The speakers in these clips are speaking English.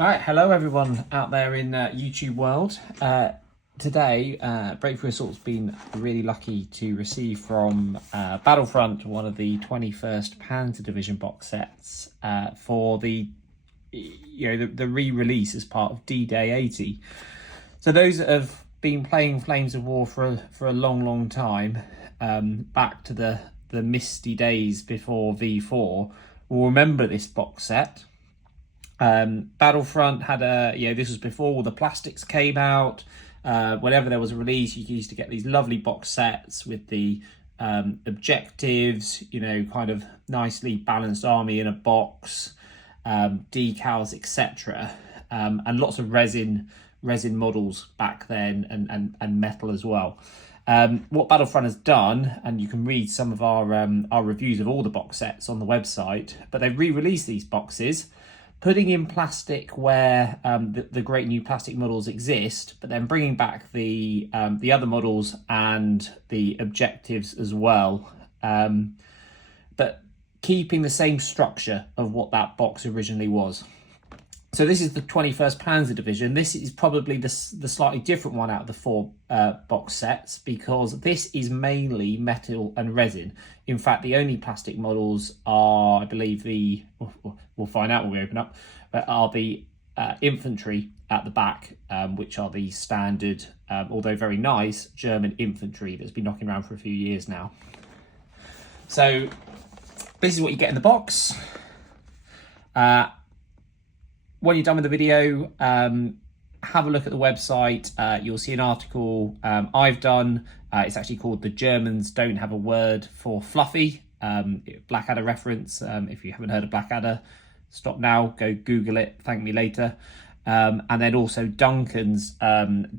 Right, hello everyone out there in YouTube world. Today, Breakthrough Assault's been really lucky to receive from Battlefront one of the 21st Panzer Division box sets for the re-release as part of DDay 80. So those that have been playing Flames of War for a long time, back to the misty days before V4, will remember this box set. Battlefront had this was before all the plastics came out. Whenever there was a release, you used to get these lovely box sets with the objectives, kind of nicely balanced army in a box, decals, etc. And lots of resin models back then, and metal as well. What Battlefront has done, and you can read some of our reviews of all the box sets on the website, but they've re-released these boxes, putting in plastic where the great new plastic models exist, but then bringing back the other models and the objectives as well, but keeping the same structure of what that box originally was. So this is the 21st Panzer Division. This is probably the slightly different one out of the four box sets, because this is mainly metal and resin. In fact, the only plastic models are, I believe, we'll find out when we open up, but are the infantry at the back, which are the standard, although very nice, German infantry that's been knocking around for a few years now. So this is what you get in the box. When you're done with the video, have a look at the website. You'll see an article I've done. It's actually called "The Germans Don't Have a Word for Fluffy." Blackadder reference. If you haven't heard of Blackadder, stop now, go Google it, thank me later. And then also Duncan's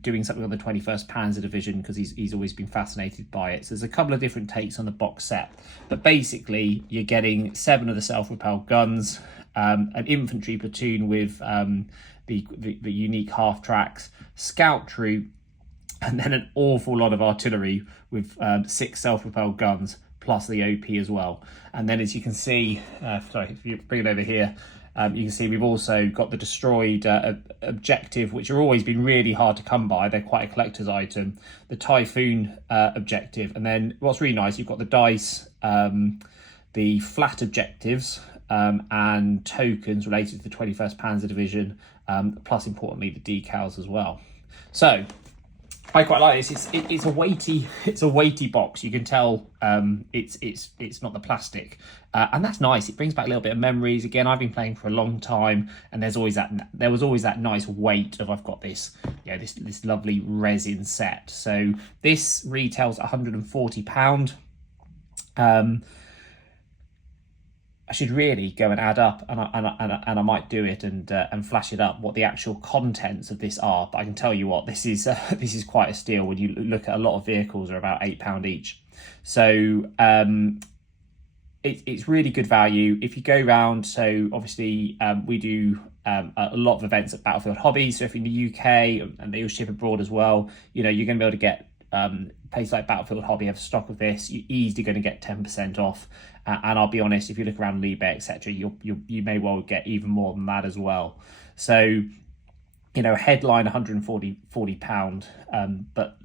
doing something on the 21st Panzer Division, because he's always been fascinated by it. So there's a couple of different takes on the box set. But basically, you're getting 7 of the self-propelled guns, an infantry platoon with the unique half tracks, scout troop, and then an awful lot of artillery with 6 self-propelled guns plus the OP as well. And then, as you can see, if you bring it over here, you can see we've also got the destroyed objective, which have always been really hard to come by. They're quite a collector's item. The Typhoon objective, and then what's really nice, you've got the dice, the flat objectives, and tokens related to the 21st Panzer Division, plus importantly the decals as well. So I quite like this. It's a weighty box. You can tell it's not the plastic, and that's nice. It brings back a little bit of memories. Again, I've been playing for a long time, and there was always that nice weight of, I've got this this lovely resin set. So this retails £140. I should really go and add up, and I might do it and flash it up what the actual contents of this are. But I can tell you what, this is quite a steal. When you look at a lot of vehicles, are about £8 each. So it's really good value if you go round. So obviously we do a lot of events at Battlefield Hobby. So if you're in the UK, and they all ship abroad as well, you're going to be able to get places like Battlefield Hobby have stock of this. You're easily going to get 10% off, and I'll be honest, if you look around eBay, etc., you may well get even more than that as well. So headline £140, but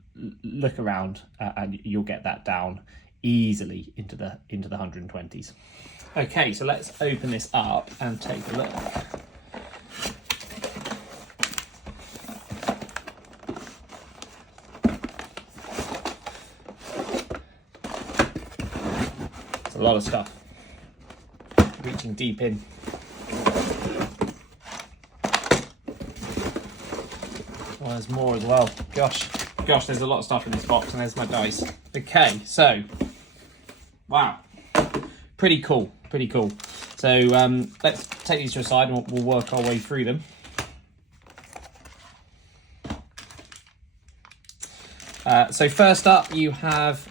look around and you'll get that down easily into the 120s. Okay, so let's open this up and take a look. A lot of stuff, reaching deep in. Well, there's more as well. Gosh, there's a lot of stuff in this box, and there's my dice. Okay, so wow, pretty cool. So let's take these to a side, and we'll work our way through them. So first up, you have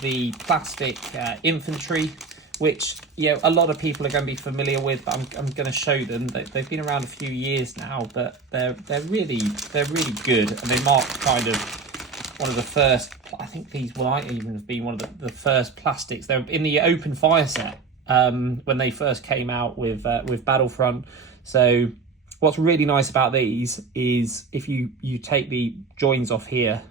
the plastic infantry, which a lot of people are going to be familiar with, but I'm going to show them. They've been around a few years now, but they're really good, and they mark kind of one of the first. I think these might even have been one of the first plastics. They're in the open fire set when they first came out with Battlefront. So What's really nice about these is if you take the joins off here,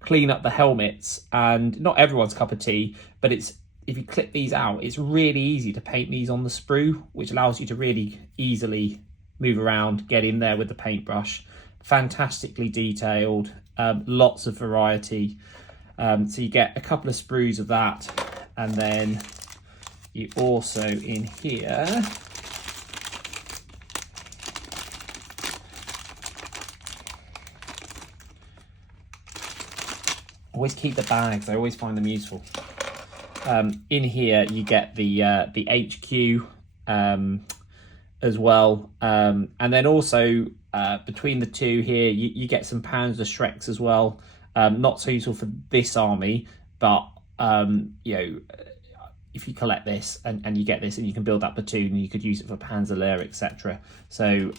clean up the helmets, and not everyone's cup of tea, but it's, if you clip these out, it's really easy to paint these on the sprue, which allows you to really easily move around, get in there with the paintbrush. Fantastically detailed, lots of variety. So you get a couple of sprues of that, and then you also in here always keep the bags. I always find them useful. In here you get the HQ as well, and then also between the two here you get some Panzer Shreks as well. Not so useful for this army, but you know, if you collect this and you get this and you can build that platoon, and you could use it for Panzer, etc. So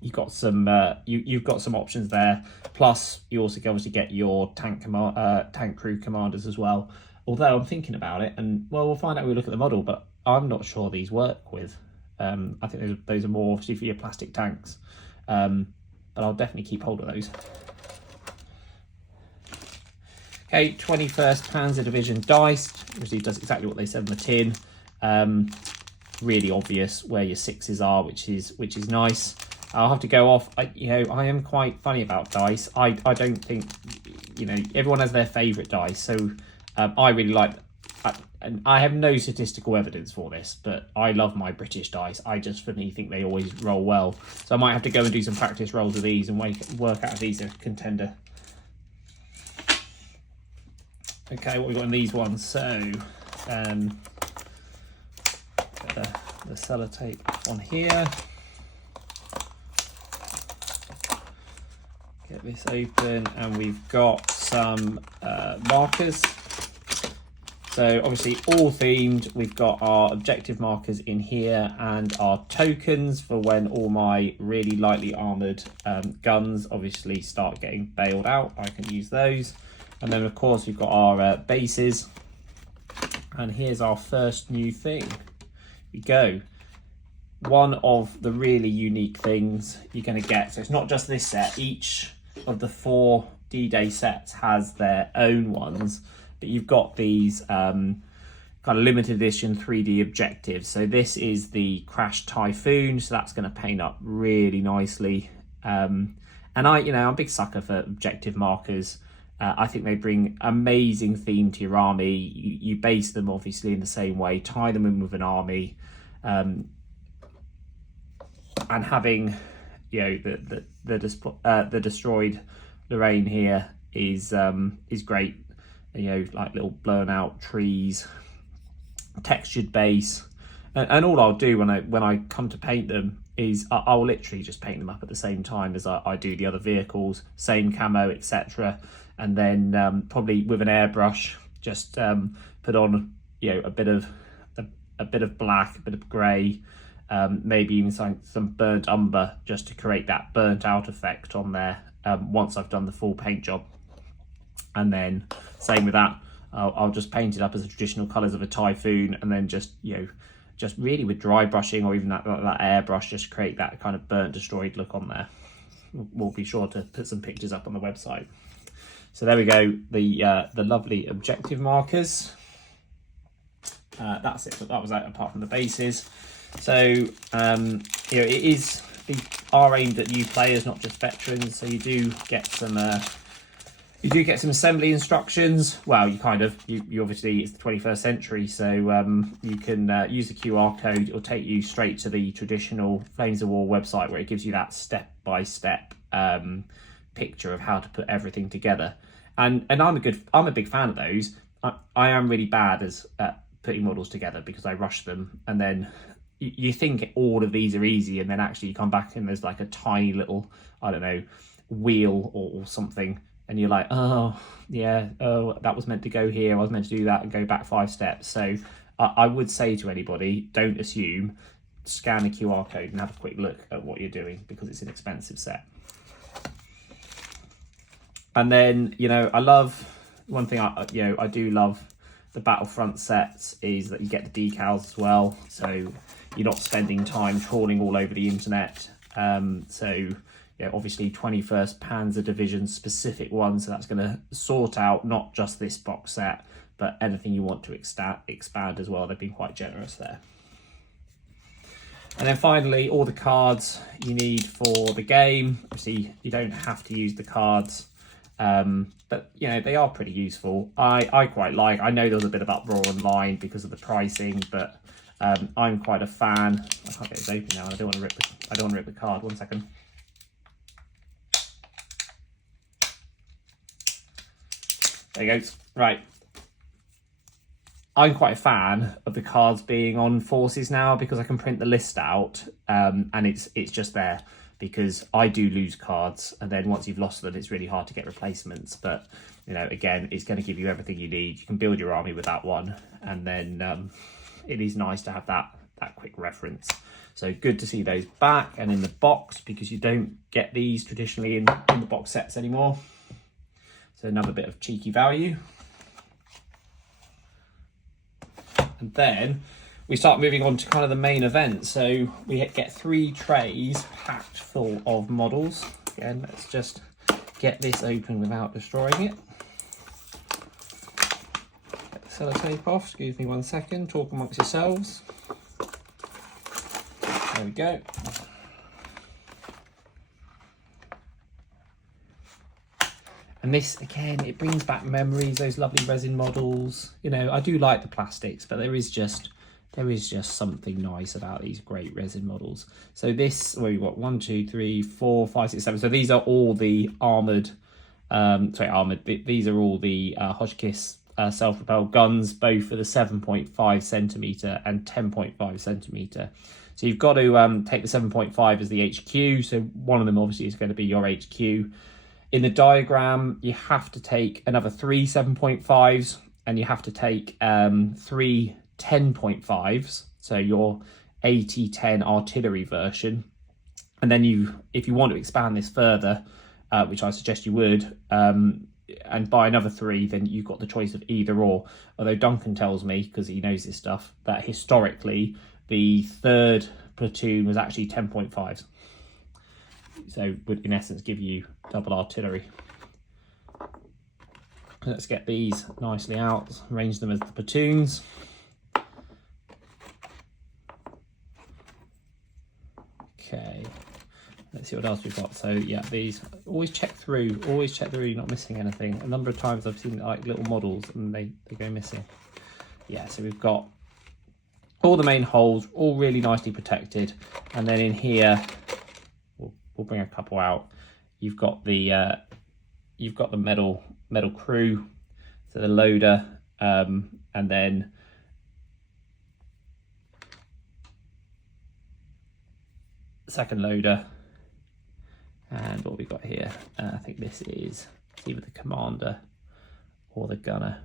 you've got some you've got some options there. Plus you also obviously get your tank crew commanders as well. Although I'm thinking about it, and well, we'll find out when we look at the model, but I'm not sure these work with. I think those are more obviously for your plastic tanks, but I'll definitely keep hold of those. Okay, 21st Panzer Division dice. Obviously does exactly what they said on the tin. Really obvious where your sixes are, which is nice. I'll have to go off. I am quite funny about dice. I don't think, everyone has their favourite dice. So I really like, and I have no statistical evidence for this, but I love my British dice. I just, for me, think they always roll well. So I might have to go and do some practice rolls of these and work out if these are contender. Okay, what we got in these ones? So the sellotape on here. Get this open, and we've got some markers. So obviously all themed. We've got our objective markers in here and our tokens for when all my really lightly armoured guns obviously start getting bailed out. I can use those. And then of course we've got our bases. And here's our first new thing. Here we go. One of the really unique things you're going to get. So it's not just this set. Each of the 4 D-Day sets has their own ones. But you've got these kind of limited edition 3D objectives. So this is the Crash Typhoon. So that's going to paint up really nicely. And I'm a big sucker for objective markers. I think they bring amazing theme to your army. You base them obviously in the same way, tie them in with an army, and having the destroyed Lorraine here is great. Like little blown out trees, textured base, and all I'll do when I come to paint them is I'll literally just paint them up at the same time as I do the other vehicles, same camo, etc. And then probably with an airbrush, just put on a bit of black, a bit of grey, maybe even some burnt umber, just to create that burnt out effect on there. Once I've done the full paint job, and then same with that, I'll just paint it up as the traditional colours of a Typhoon, and then just really with dry brushing or even that airbrush, just create that kind of burnt, destroyed look on there. We'll be sure to put some pictures up on the website. So there we go, the lovely objective markers. That's it. That was that, apart from the bases. So it is are aimed at new players, not just veterans. So you do get some assembly instructions. Well, you obviously, it's the 21st century, so you can use the QR code. It'll take you straight to the traditional Flames of War website, where it gives you that step-by-step picture of how to put everything together. And I'm a big fan of those. I am really bad at putting models together because I rush them, and then you think all of these are easy, and then actually you come back and there's like a tiny little, I don't know, wheel or something, and you're like, oh yeah, that was meant to go here, I was meant to do that, and go back 5 steps. So I would say to anybody, don't assume. Scan the QR code and have a quick look at what you're doing, because it's an expensive set. And then I love one thing. I do love the Battlefront sets is that you get the decals as well. So you're not spending time trawling all over the internet. So yeah, obviously 21st Panzer Division specific one, so that's going to sort out not just this box set, but anything you want to expand as well. They've been quite generous there. And then finally, all the cards you need for the game. Obviously, you don't have to use the cards, but you know, they are pretty useful. I quite like. I know there was a bit of uproar online because of the pricing, but I'm quite a fan. I can't get this open now, and I don't want to rip the card. 1 second. There you go. Right. I'm quite a fan of the cards being on forces now, because I can print the list out, and it's just there, because I do lose cards, and then once you've lost them, it's really hard to get replacements. But you know, again, it's going to give you everything you need. You can build your army with that one, and then it is nice to have that quick reference. So good to see those back and in the box, because you don't get these traditionally in the box sets anymore. So another bit of cheeky value. And then we start moving on to kind of the main event. So we get 3 trays packed full of models. Again, let's just get this open without destroying it. Get the sellotape off, excuse me 1 second, talk amongst yourselves. There we go. And this, again, it brings back memories, those lovely resin models. You know, I do like the plastics, but there is just something nice about these great resin models. So this, well, we've got 1, 2, 3, 4, 5, 6, 7. So these are all the armoured, these are all the Hotchkiss self-propelled guns, both for the 7.5 centimetre and 10.5 centimetre. So you've got to take the 7.5 as the HQ. So one of them obviously is going to be your HQ. In the diagram, you have to take another 3 7.5s, and you have to take 3 10.5s, so your 80-10 artillery version. And then if you want to expand this further, which I suggest you would, and buy another 3, then you've got the choice of either or. Although Duncan tells me, because he knows this stuff, that historically the 3rd platoon was actually 10.5s. So would in essence give you double artillery. Let's get these nicely out, arrange them as the platoons. Okay, let's see what else we've got. So yeah, these, always check through you're not missing anything. A number of times I've seen like little models and they go missing. Yeah, so we've got all the main holes, all really nicely protected. And then in here, we'll bring a couple out. You've got the metal crew, so the loader, and then second loader, and what we got here, I think this is either the commander or the gunner.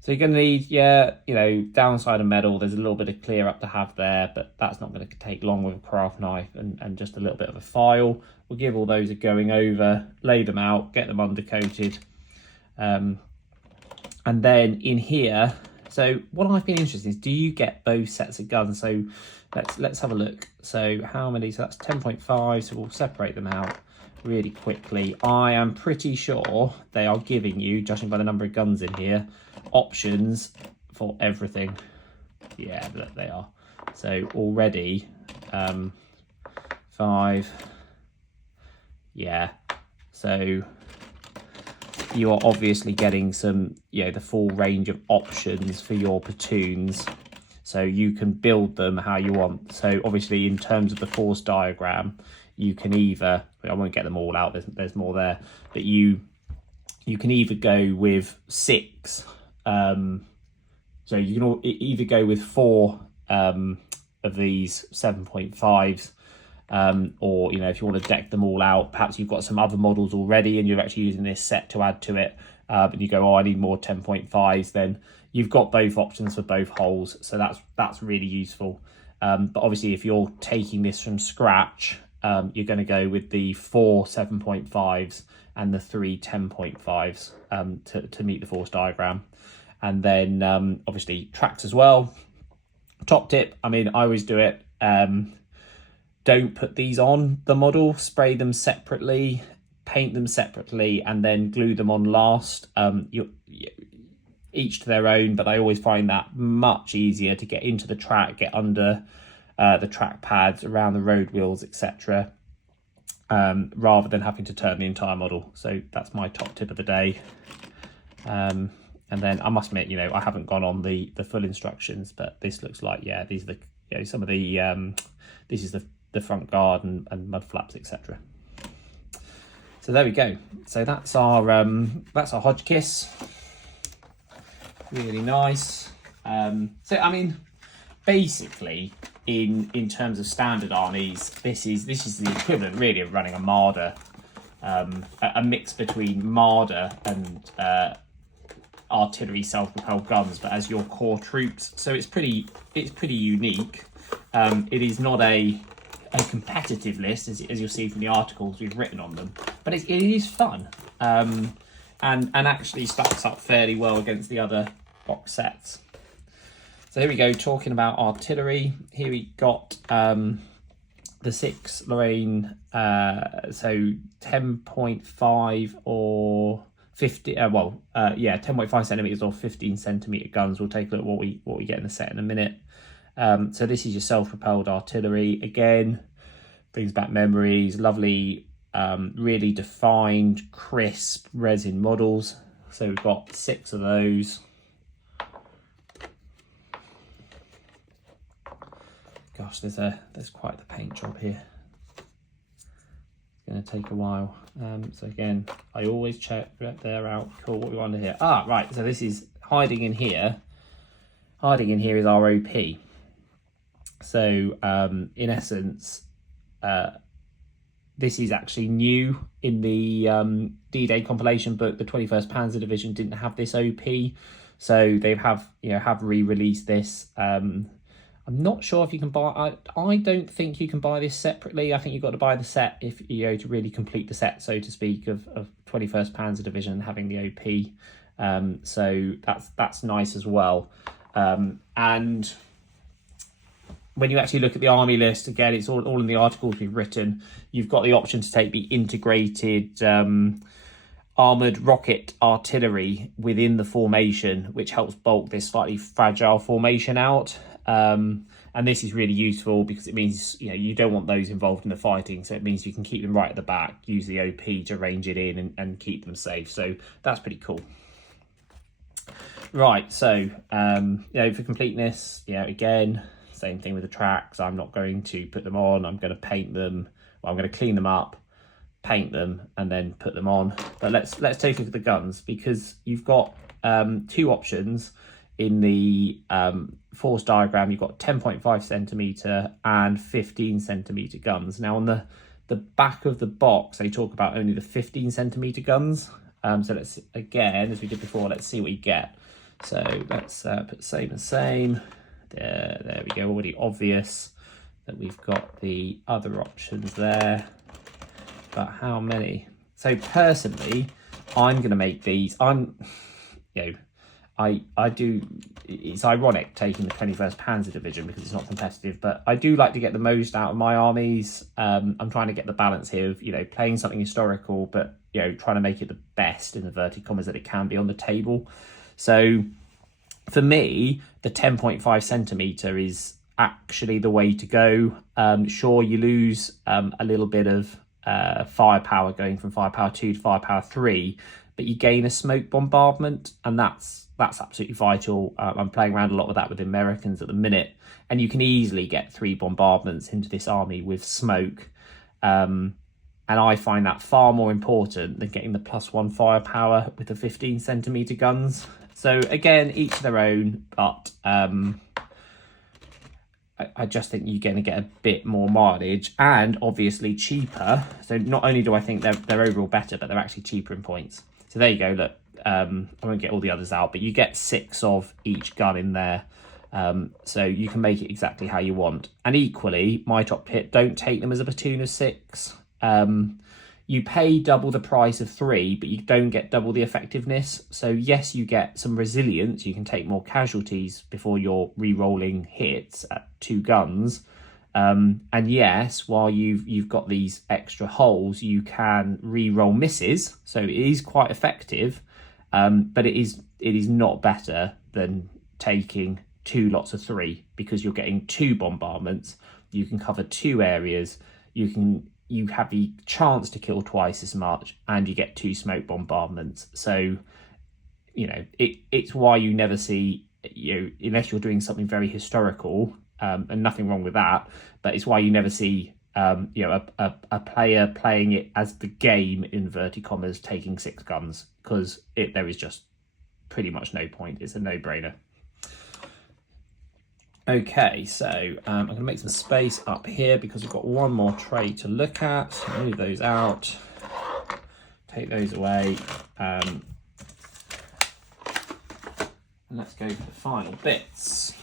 So you're going to need, downside of metal. There's a little bit of clear up to have there, but that's not going to take long with a craft knife and just a little bit of a file. We'll give all those a going over, lay them out, get them undercoated. And then in here, so what I've been interested in is, do you get both sets of guns? So let's have a look. So how many? So that's 10.5, so we'll separate them out really quickly. I am pretty sure they are giving you, judging by the number of guns in here, options for everything. Yeah, they are. So already 5. Yeah, so you are obviously getting some, the full range of options for your platoons, so you can build them how you want. So obviously in terms of the force diagram, you can either, I won't get them all out, there's more there, but you can either go with 6, so you can either go with 4 of these 7.5s, or if you want to deck them all out, perhaps you've got some other models already and you're actually using this set to add to it, and you go, I need more 10.5s, then you've got both options for both holes. So that's really useful. But obviously if you're taking this from scratch, you're going to go with the 4 7.5s and the 3 10.5s to meet the force diagram. And then obviously tracks as well. Top tip, I mean, I always do it. Don't put these on the model, spray them separately, paint them separately, and then glue them on last. Each to their own, but I always find that much easier to get into the track, get under the track pads, around the road wheels, etc., rather than having to turn the entire model. So that's my top tip of the day. And then I must admit, I haven't gone on the full instructions, but this looks like, yeah, these are the some of the this is the front guard and mud flaps, etc. So there we go. So that's our Hodgkiss. Really nice. So I mean, basically, in terms of standard armies, this is the equivalent really of running a Marder, a mix between Marder and artillery self-propelled guns, but as your core troops. So it's pretty unique. It is not a competitive list, as you'll see from the articles we've written on them, but it is fun, and actually stacks up fairly well against the other box sets. So here we go, talking about artillery. Here we got the 6 Lorraine, so 10.5 or 50, 10.5 centimeters or 15 centimeter guns. We'll take a look at what we get in the set in a minute. So this is your self-propelled artillery. Again, brings back memories. Lovely, really defined, crisp resin models. So we've got 6 of those. Gosh, there's quite the paint job here. It's going to take a while. So again, I always check that they're out. Cool, what we want to hear. Right, so this is hiding in here. Hiding in here is our OP. So in essence, this is actually new in the D-Day compilation book. The 21st Panzer Division didn't have this OP, so they have re-released this. I'm not sure if you can buy. I don't think you can buy this separately. I think you've got to buy the set if to really complete the set, so to speak, of 21st Panzer Division having the OP. So that's nice as well. And when you actually look at the army list, again, it's all in the articles we've written. You've got the option to take the integrated armoured rocket artillery within the formation, which helps bulk this slightly fragile formation out. And this is really useful because it means you don't want those involved in the fighting, so it means you can keep them right at the back, use the OP to range it in and keep them safe. So that's pretty cool. Right, so for completeness, again, same thing with the tracks. I'm not going to put them on. I'm going to paint them. Well, I'm going to clean them up, paint them, and then put them on. But let's take a look at the guns, because you've got 2 options in the force diagram. You've got 10.5 centimeter and 15 centimeter guns. Now on the back of the box, they talk about only the 15 centimeter guns. So let's, again, as we did before, let's see what you get. So let's put same and same. There we go, already obvious that we've got the other options there. But how many? So personally, I'm going to make these. I do, it's ironic taking the 21st Panzer Division because it's not competitive, but I do like to get the most out of my armies. I'm trying to get the balance here of, playing something historical, but, trying to make it the best, in inverted commas, that it can be on the table. So for me, the 10.5 centimeter is actually the way to go. Sure, you lose a little bit of firepower going from firepower 2 to firepower 3, but you gain a smoke bombardment, and that's absolutely vital. I'm playing around a lot with that with the Americans at the minute, and you can easily get 3 bombardments into this army with smoke. And I find that far more important than getting the +1 firepower with the 15 centimeter guns. So again, each their own, but I just think you're going to get a bit more mileage and obviously cheaper. So not only do I think they're overall better, but they're actually cheaper in points. So there you go, look. I won't get all the others out, but you get 6 of each gun in there. So you can make it exactly how you want. And equally, my top tip, don't take them as a platoon of 6. you pay double the price of 3, but you don't get double the effectiveness. So yes, you get some resilience. You can take more casualties before you're re-rolling hits at 2 guns. And yes, while you've got these extra holes, you can re-roll misses. So it is quite effective, but it is not better than taking 2 lots of 3, because you're getting 2 bombardments. You can cover 2 areas. You have the chance to kill twice as much, and you get 2 smoke bombardments. So, you know, it's why you never see, unless you're doing something very historical, and nothing wrong with that, but it's why you never see, a player playing it as the game, inverted commas, taking 6 guns, because there is just pretty much no point. It's a no-brainer. Okay, so I'm going to make some space up here because we've got one more tray to look at. So move those out, take those away, and let's go for the final bits.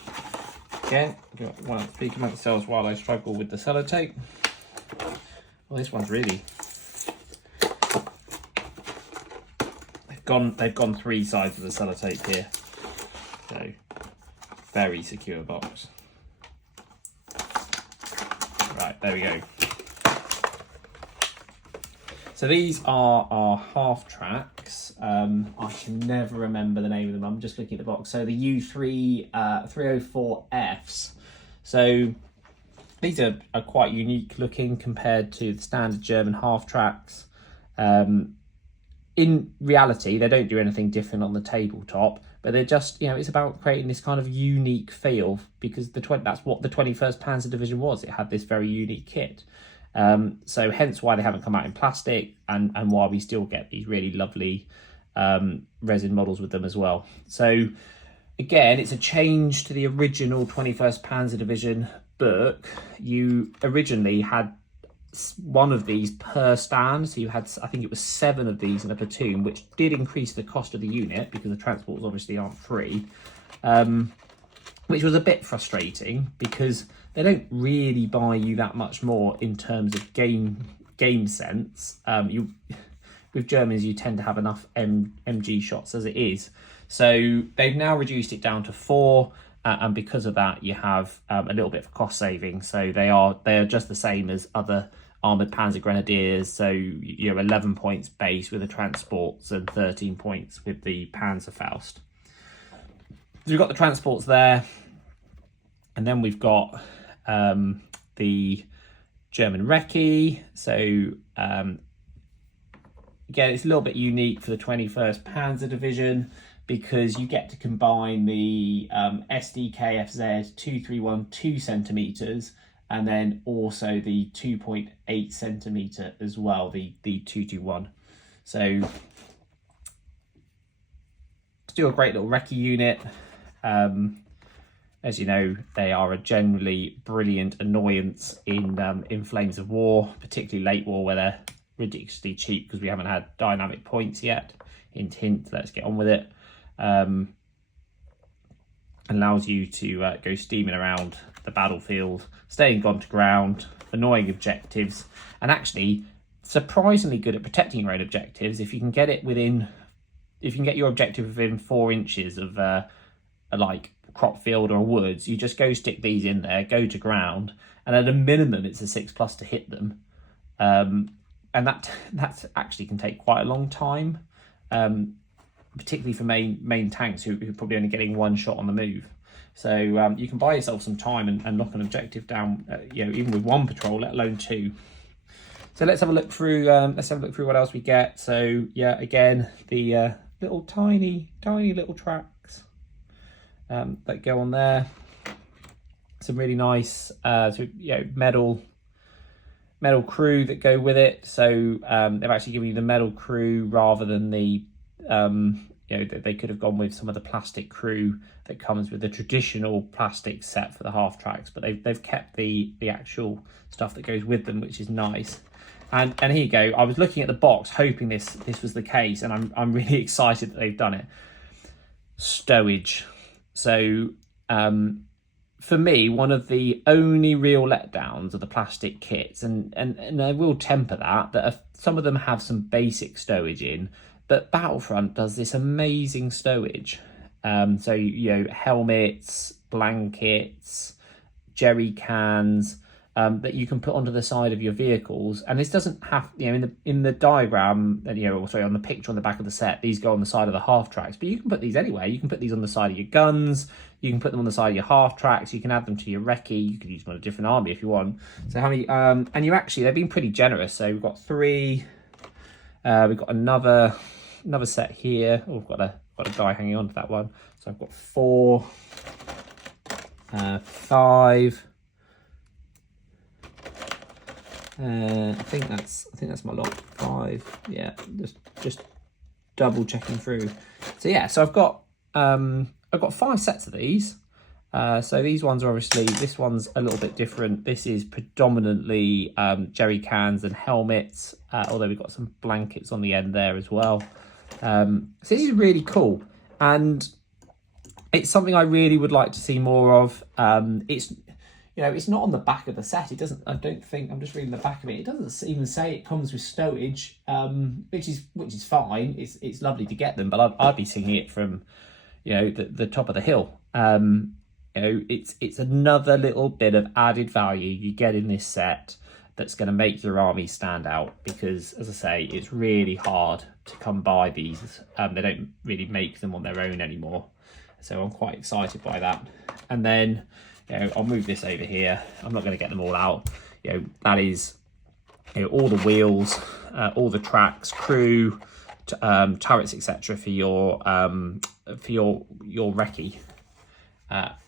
Again, I've got one speak amongst yourselves while I struggle with the sellotape. Well, this one's really... They've gone 3 sides of the sellotape here. So, very secure box. Right, there we go. So these are our half tracks. I can never remember the name of them. I'm just looking at the box. So the U3 304Fs. So these are quite unique looking compared to the standard German half tracks. In reality, they don't do anything different on the tabletop, but they're just, it's about creating this kind of unique feel, because that's what the 21st Panzer Division was. It had this very unique kit. So hence why they haven't come out in plastic, and why we still get these really lovely resin models with them as well. So again, it's a change to the original 21st Panzer Division book. You originally had 1 of these per stand, so you had, I think it was 7 of these in a platoon, which did increase the cost of the unit because the transports obviously aren't free, which was a bit frustrating because they don't really buy you that much more in terms of game sense. With Germans, you tend to have enough MG shots as it is, so they've now reduced it down to 4. And because of that, you have a little bit of cost saving. So they are just the same as other armoured Panzer Grenadiers. So 11 points base with the transports and 13 points with the Panzerfaust. So we've got the transports there, and then we've got the German Recce. So again, it's a little bit unique for the 21st Panzer Division, because you get to combine the SDKFZ 231 2 centimeters, and then also the 2.8 centimeter as well, the 221. So still a great little recce unit. As you know, they are a generally brilliant annoyance in Flames of War, particularly late war, where they're ridiculously cheap because we haven't had dynamic points yet. Hint, hint, let's get on with it. Allows you to go steaming around the battlefield, staying gone to ground, annoying objectives, and actually surprisingly good at protecting your own objectives. If you can get your objective within 4 inches of a crop field or woods, you just go stick these in there, go to ground, and at a minimum it's a 6+ to hit them, and that actually can take quite a long time. Particularly for main tanks who are probably only getting 1 shot on the move. So you can buy yourself some time and knock an objective down, even with 1 patrol, let alone 2. So let's have a look through. What else we get. So yeah, again, the little tiny little tracks that go on there. Some really nice, medal crew that go with it. So they've actually given you the medal crew rather than the they could have gone with some of the plastic crew that comes with the traditional plastic set for the half tracks, but they've kept the actual stuff that goes with them, which is nice. And here you go. I was looking at the box hoping this was the case, and I'm really excited that they've done it. Stowage. So for me, one of the only real letdowns are the plastic kits, and I will temper that some of them have some basic stowage in, but Battlefront does this amazing stowage. So, you know, helmets, blankets, jerry cans, that you can put onto the side of your vehicles. And this doesn't have, you know, in the diagram, you know, sorry, on the picture on the back of the set, these go on the side of the half tracks, but you can put these anywhere. You can put these on the side of your guns, you can put them on the side of your half tracks, you can add them to your recce, you could use them on a different army if you want. So how many, and you actually, they've been pretty generous. So we've got 3, we've got another set here. Oh, I've got a guy hanging on to that one. So I've got 4, 5. I think that's my lot. 5. Yeah, just double checking through. So yeah, so I've got 5 sets of these. So these ones are obviously, this one's a little bit different. This is predominantly jerry cans and helmets, although we've got some blankets on the end there as well. So this is really cool, and it's something I really would like to see more of. It's, you know, it's not on the back of the set. It doesn't, I don't think, I'm just reading the back of it. It doesn't even say it comes with stowage, which is fine. It's lovely to get them, but I'd be singing it from, you know, the top of the hill. You know, it's another little bit of added value you get in this set that's going to make your army stand out, because, as I say, it's really hard to come by these. They don't really make them on their own anymore, so I'm quite excited by that. And then, you know, I'll move this over here. I'm not going to get them all out. You know, that is, you know, all the wheels, all the tracks, crew, turrets, etc. for your recce,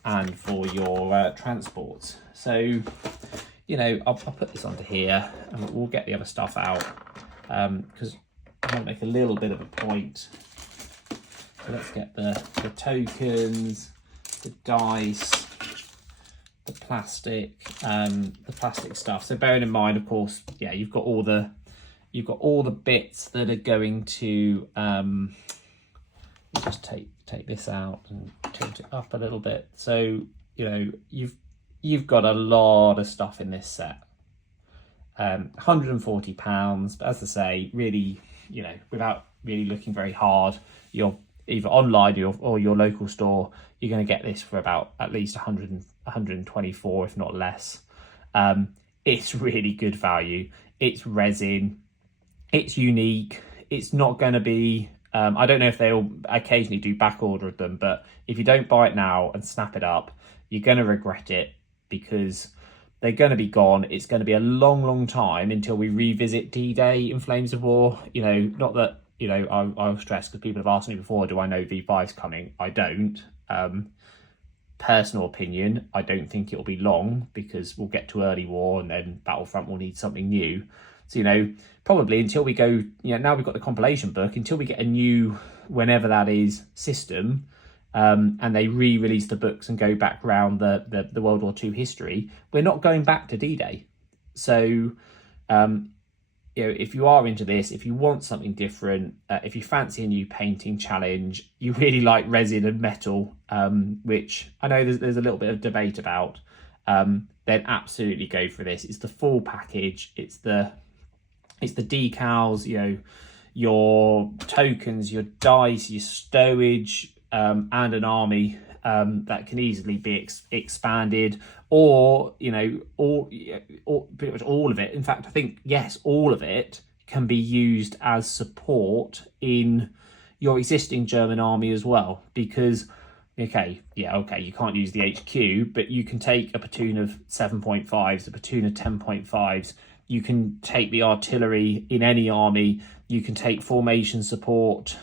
and for your transports. So, you know, I'll put this onto here, and we'll get the other stuff out, because I want to make a little bit of a point. So let's get the tokens, the dice, the plastic stuff. So bearing in mind, of course, yeah, you've got all the bits that are going to just take this out and tilt it up a little bit. So, you know, you've got a lot of stuff in this set. £140, but as I say, really, you know, without really looking very hard, you're either online or your local store, you're going to get this for about at least 124, if not less. It's really good value. It's resin. It's unique. It's not going to be, I don't know if they'll occasionally do back order of them, but if you don't buy it now and snap it up, you're going to regret it, because they're going to be gone. It's going to be a long time until we revisit D-Day in Flames of War. You know, not that, you know, I'll stress, because people have asked me before, do I know V5's coming? I don't. Personal opinion, I don't think it'll be long, because we'll get to early war and then Battlefront will need something new. So, you know, probably until we go, you know, now we've got the compilation book, until we get a new, whenever that is, system, and they re-release the books and go back around the World War II history, we're not going back to D-Day. So, you know, if you are into this, if you want something different, if you fancy a new painting challenge, you really like resin and metal, which I know there's a little bit of debate about, then absolutely go for this. It's the full package. It's the decals, you know, your tokens, your dice, your stowage, and an army that can easily be expanded, or, you know, or pretty much all of it. In fact, I think, yes, all of it can be used as support in your existing German army as well, because, you can't use the HQ, but you can take a platoon of 7.5s, a platoon of 10.5s, you can take the artillery in any army, you can take formation support,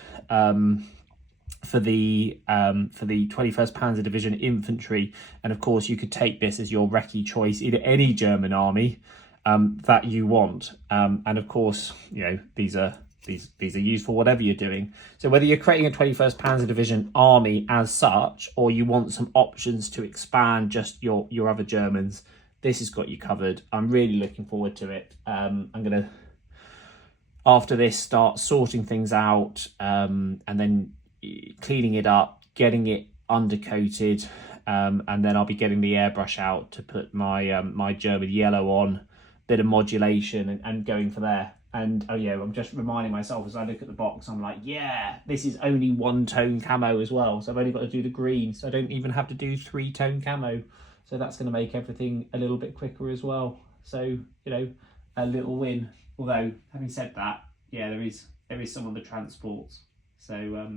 for the 21st Panzer Division infantry, and of course you could take this as your recce choice in any German army that you want, and of course, you know, these are used for whatever you're doing. So whether you're creating a 21st Panzer Division army as such, or you want some options to expand just your other Germans, this has got you covered. I'm really looking forward to it. I'm gonna, after this, start sorting things out, and then cleaning it up, getting it undercoated, and then I'll be getting the airbrush out to put my my German yellow on, bit of modulation, and going for there. And oh yeah, I'm just reminding myself as I look at the box, I'm like, yeah, this is only 1-tone camo as well, so I've only got to do the green, so I don't even have to do 3-tone camo. So that's going to make everything a little bit quicker as well. So, you know, a little win. Although, having said that, yeah, there is some of the transports. So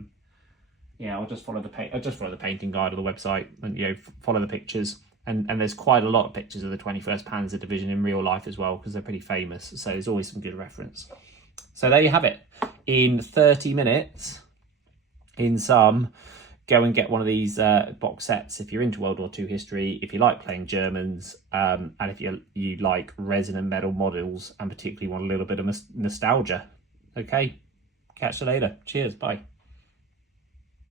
yeah, I'll just follow the painting guide on the website, and you know, follow the pictures. And there's quite a lot of pictures of the 21st Panzer Division in real life as well, because they're pretty famous. So there's always some good reference. So there you have it. In 30 minutes, in sum, go and get one of these box sets if you're into World War II history, if you like playing Germans, and if you like resin and metal models, and particularly want a little bit of nostalgia. Okay, catch you later. Cheers, bye.